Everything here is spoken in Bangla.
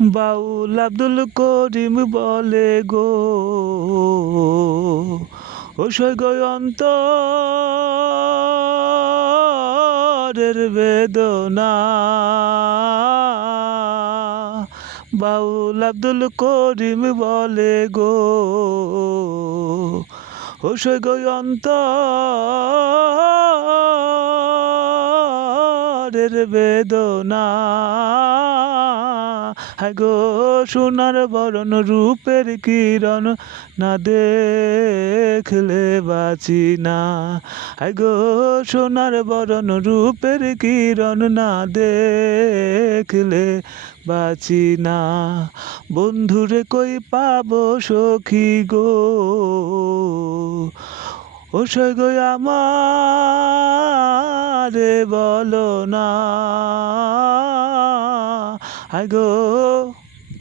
বাউল আব্দুল করিম বলে গো, ও সৈগয় অন্তরের বেদনা। বাউল আব্দুল করিম বলে গো, ও সৈগয় অন্তরের বেদনা। হায় গো সোনার বরণ রূপের কিরণ, না দেখলে বাঁচি না। হায় গো সোনার বরণ রূপের কিরণ, না দেখলে বাঁচি না। বন্ধুরে কই পাবো সখী গো, ও সৈগো আমারে বলো না। হায় গো